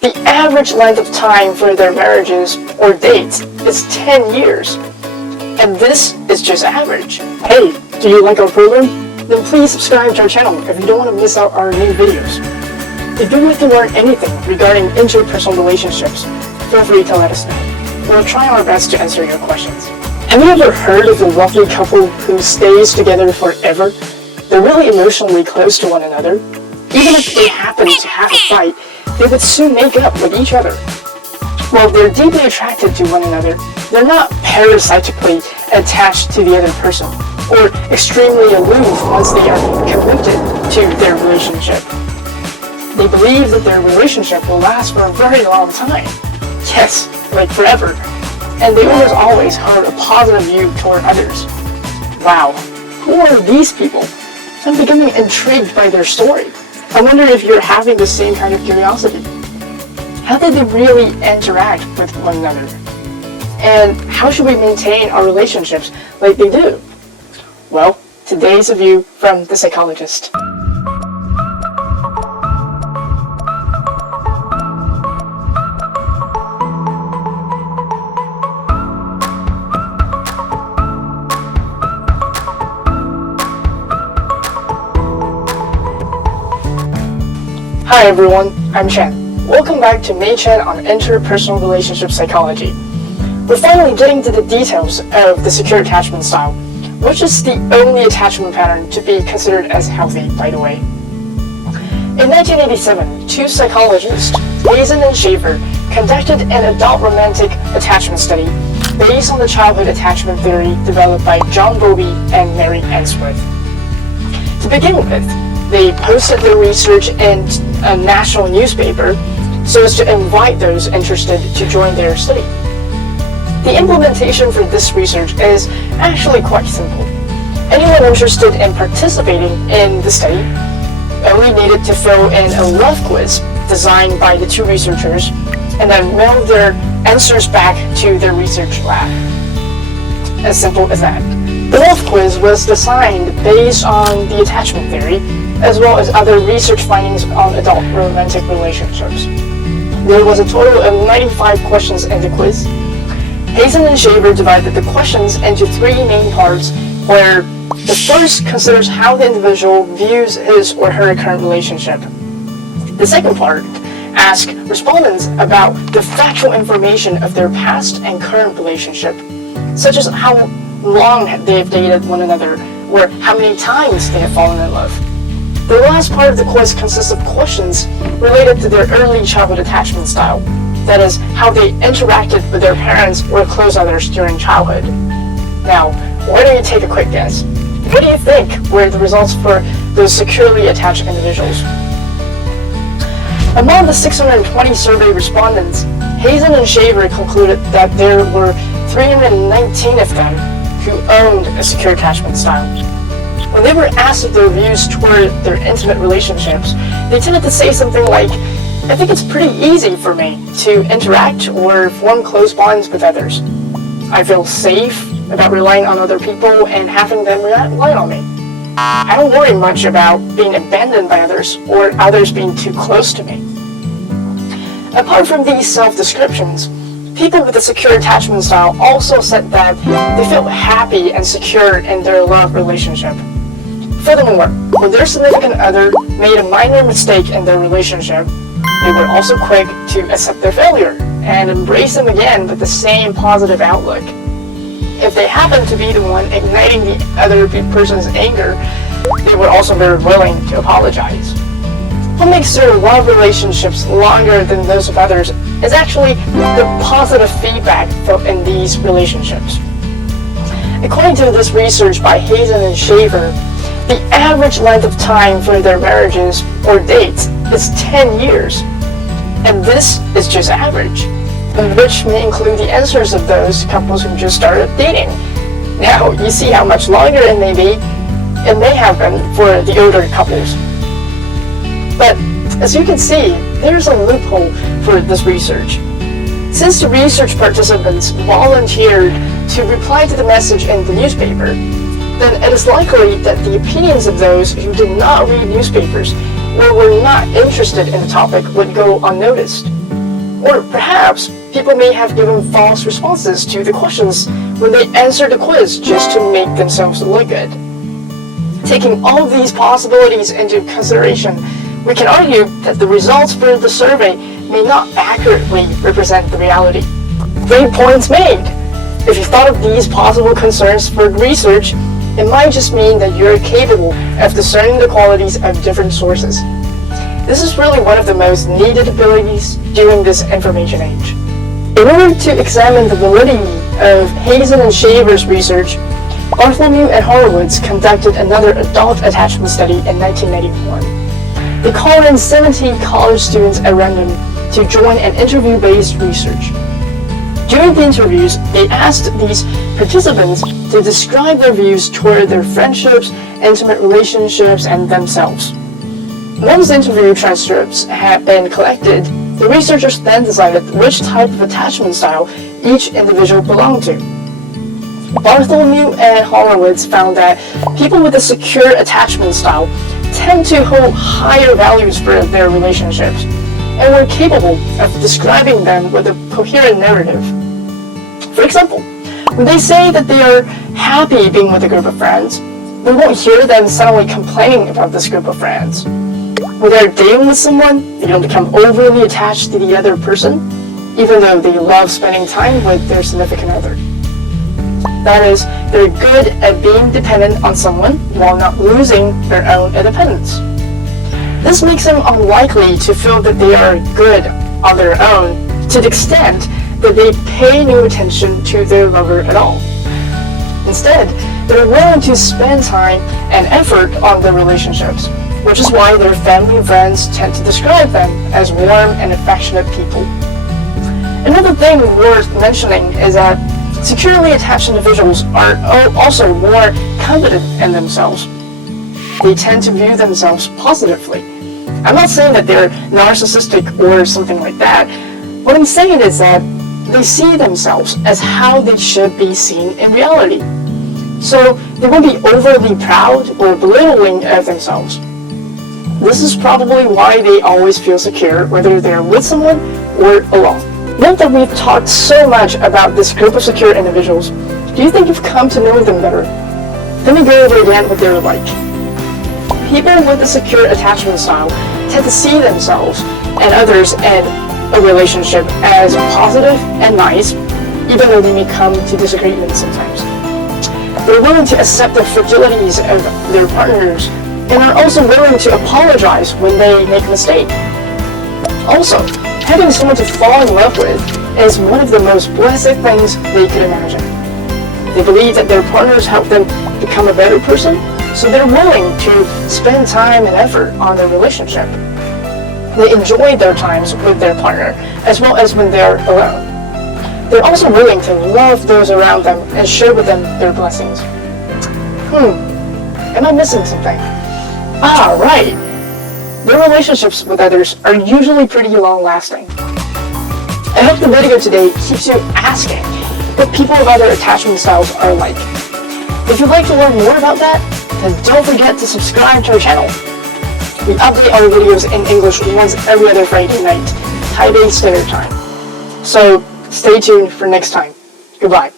The average length of time for their marriages or dates is 10 years. And this is just average. Hey, do you like our program? Then please subscribe to our channel if you don't want to miss out our new videos. If you'd like to learn anything regarding interpersonal relationships, feel free to let us know. We'll try our best to answer your questions. Have you ever heard of a wealthy couple who stays together forever? They're really emotionally close to one another. Even if they happen to have a fight, they would soon make up with each other. While they're deeply attracted to one another, they're not parasitically attached to the other person, or extremely aloof once they are committed to their relationship. They believe that their relationship will last for a very long time. Yes, like forever. And they always hold a positive view toward others. Wow, who are these people? I'm becoming intrigued by their story. I wonder if you're having the same kind of curiosity. How did they really interact with one another? And how should we maintain our relationships like they do? Well, today's a view from the Psychologist. Hi everyone, I'm Chen. Welcome back to MACHIEN on interpersonal relationship psychology. We're finally getting to the details of the secure attachment style, which is the only attachment pattern to be considered as healthy, by the way. In 1987, two psychologists, Ijzendoorn and Theyre, conducted an adult romantic attachment study based on the childhood attachment theory developed by Bowlby and Mary Ainsworth. To begin with, they posted their research in a national newspaper so as to invite those interested to join their study. The implementation for this research is actually quite simple. Anyone interested in participating in the study only needed to fill in a love quiz designed by the two researchers and then mail their answers back to their research lab. As simple as that. The love quiz was designed based on the attachment theory as well as other research findings on adult romantic relationships. There was a total of 95 questions in the quiz. Ijzendoorn and Theyre divided the questions into three main parts, where the first considers how the individual views his or her current relationship. The second part asks respondents about the factual information of their past and current relationship, such as how long they have dated one another or how many times they have fallen in love. The last part of the quiz consists of questions related to their early childhood attachment style, that is, how they interacted with their parents or close others during childhood. Now, why don't you take a quick guess? What do you think were the results for those securely attached individuals? Among the 620 survey respondents, Ijzendoorn and Theyre concluded that there were 319 of them who owned a secure attachment style. When they were asked of their views toward their intimate relationships, they tended to say something like, I think it's pretty easy for me to interact or form close bonds with others. I feel safe about relying on other people and having them rely on me. I don't worry much about being abandoned by others or others being too close to me. Apart from these self-descriptions, people with a secure attachment style also said that they felt happy and secure in their love relationship. Furthermore, when their significant other made a minor mistake in their relationship, they were also quick to accept their failure and embrace them again with the same positive outlook. If they happened to be the one igniting the other person's anger, they were also very willing to apologize. What makes their love relationships longer than those of others is actually the positive feedback felt in these relationships. According to this research by Ijzendoorn and Theyre, the average length of time for their marriages or dates is 10 years. And this is just average, which may include the answers of those couples who just started dating. Now, you see how much longer it may have been for the older couples. But as you can see, there's a loophole for this research. Since the research participants volunteered to reply to the message in the newspaper, then it is likely that the opinions of those who did not read newspapers or were not interested in the topic would go unnoticed. Or perhaps people may have given false responses to the questions when they answered the quiz just to make themselves look good. Taking all of these possibilities into consideration, we can argue that the results for the survey may not accurately represent the reality. Great points made! If you thought of these possible concerns for research, it might just mean that you're capable of discerning the qualities of different sources. This is really one of the most needed abilities during this information age. In order to examine the validity of Hazen and Shaver's research, Bartholomew and Horowitz conducted another adult attachment study in 1991. They called in 70 college students at random to join an interview-based research. During the interviews, they asked these participants to describe their views toward their friendships, intimate relationships, and themselves. Once the interview transcripts had been collected, the researchers then decided which type of attachment style each individual belonged to. Bartholomew and Horowitz found that people with a secure attachment style tend to hold higher values for their relationships and were capable of describing them with a coherent narrative. For example, when they say that they are happy being with a group of friends, we won't hear them suddenly complaining about this group of friends. When they're dating with someone, they don't become overly attached to the other person, even though they love spending time with their significant other. That is, they're good at being dependent on someone while not losing their own independence. This makes them unlikely to feel that they are good on their own to the extent that they pay no attention to their lover at all. Instead, they're willing to spend time and effort on their relationships, which is why their family and friends tend to describe them as warm and affectionate people. Another thing worth mentioning is that securely attached individuals are also more confident in themselves. They tend to view themselves positively. I'm not saying that they're narcissistic or something like that. What I'm saying is that they see themselves as how they should be seen in reality. So they won't be overly proud or belittling of themselves. This is probably why they always feel secure whether they're with someone or alone. Now that we've talked so much about this group of secure individuals, do you think you've come to know them better? Let me go over again what they're like. People with a secure attachment style tend to see themselves and others in a relationship as positive and nice, even though they may come to disagreements sometimes. They're willing to accept the fragilities of their partners and are also willing to apologize when they make a mistake. Also, having someone to fall in love with is one of the most blessed things they could imagine. They believe that their partners help them become a better person, so they're willing to spend time and effort on their relationship. They enjoy their times with their partner, as well as when they're alone. They're also willing to love those around them and share with them their blessings. Am I missing something? Right. Their relationships with others are usually pretty long-lasting. I hope the video today keeps you asking what people with other attachment styles are like. If you'd like to learn more about that, then don't forget to subscribe to our channel. We update our videos in English once every other Friday night, Taipei Standard Time. So stay tuned for next time. Goodbye.